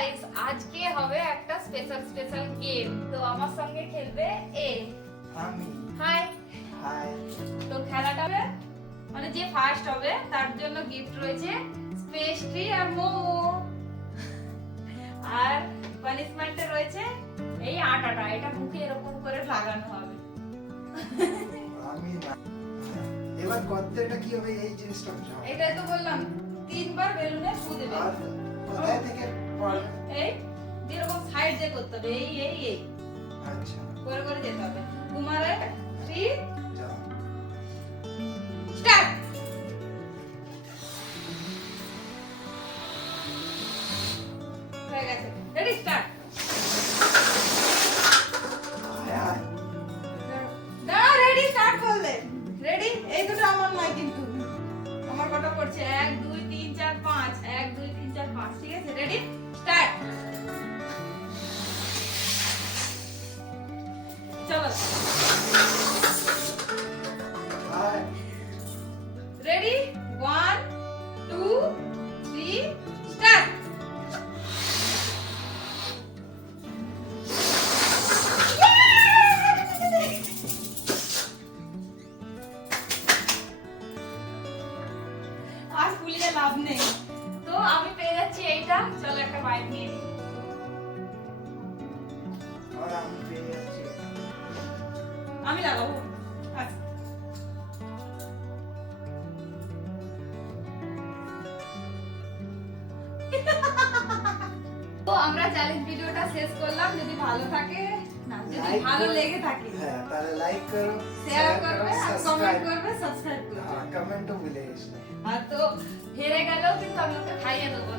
Guys, আজকে হবে একটা স্পেশাল গেম। তো আমার সঙ্গে খেলবে এ। আমি হাই। হাই তো খেলাটা হবে মানে যে ফার্স্ট হবে তার জন্য গিফট রয়েছে পেস্ট্রি আর মোমো। আর পানিশমেন্টে রয়েছে এই আটাটা, এটা মুখে এরকম করে লাগানো হবে। আমি না এবার কতটা কি হবে এই জিনিসটা বুঝাও। এটাই তো বললাম, তিনবার বেলুনে ফু দেবে। আর কোথায় থেকে পড় এই যেরকম সাইড দিয়ে করতে হবে, এই এই এই আচ্ছা করে করে যেতে হবে। তোমার 3 যাও স্টার্ট। হয়ে গেছে, রেডি স্টার্ট। আয় আয় দাঁড়াও, রেডি স্টার্ট করলে। রেডি? এই দুটো আমার নয় কিন্তু, আমার কটা পড়ছে 1 2 3 4 5, 1 2 3 4 5, ঠিক আছে? Ready start. চলো আয় রেডি 1 2 3 স্টার্ট। আর ফুলিয়ে লাভ নেই, তো আমি পেয়ে যাচ্ছি এইটা। চলো একটা বাইট নিয়ে নিই। আর আমি পেয়ে যাচ্ছি আমি লাগাবো। আচ্ছা, তো আমরা চ্যালেঞ্জ ভিডিওটা শেষ করলাম। যদি ভালো থাকে না, যদি Like ভালো করো। লেগে থাকে হ্যাঁ তাহলে লাইক করো শেয়ার করবে আর কমেন্ট সাবস্ক্রাইব করবে, সাবস্ক্রাইব করবে। হ্যাঁ কমেন্টও ভুলে গেছো আর তো হেরে গেলেও কিন্তু আমি ওকে খাইয়ে দেবো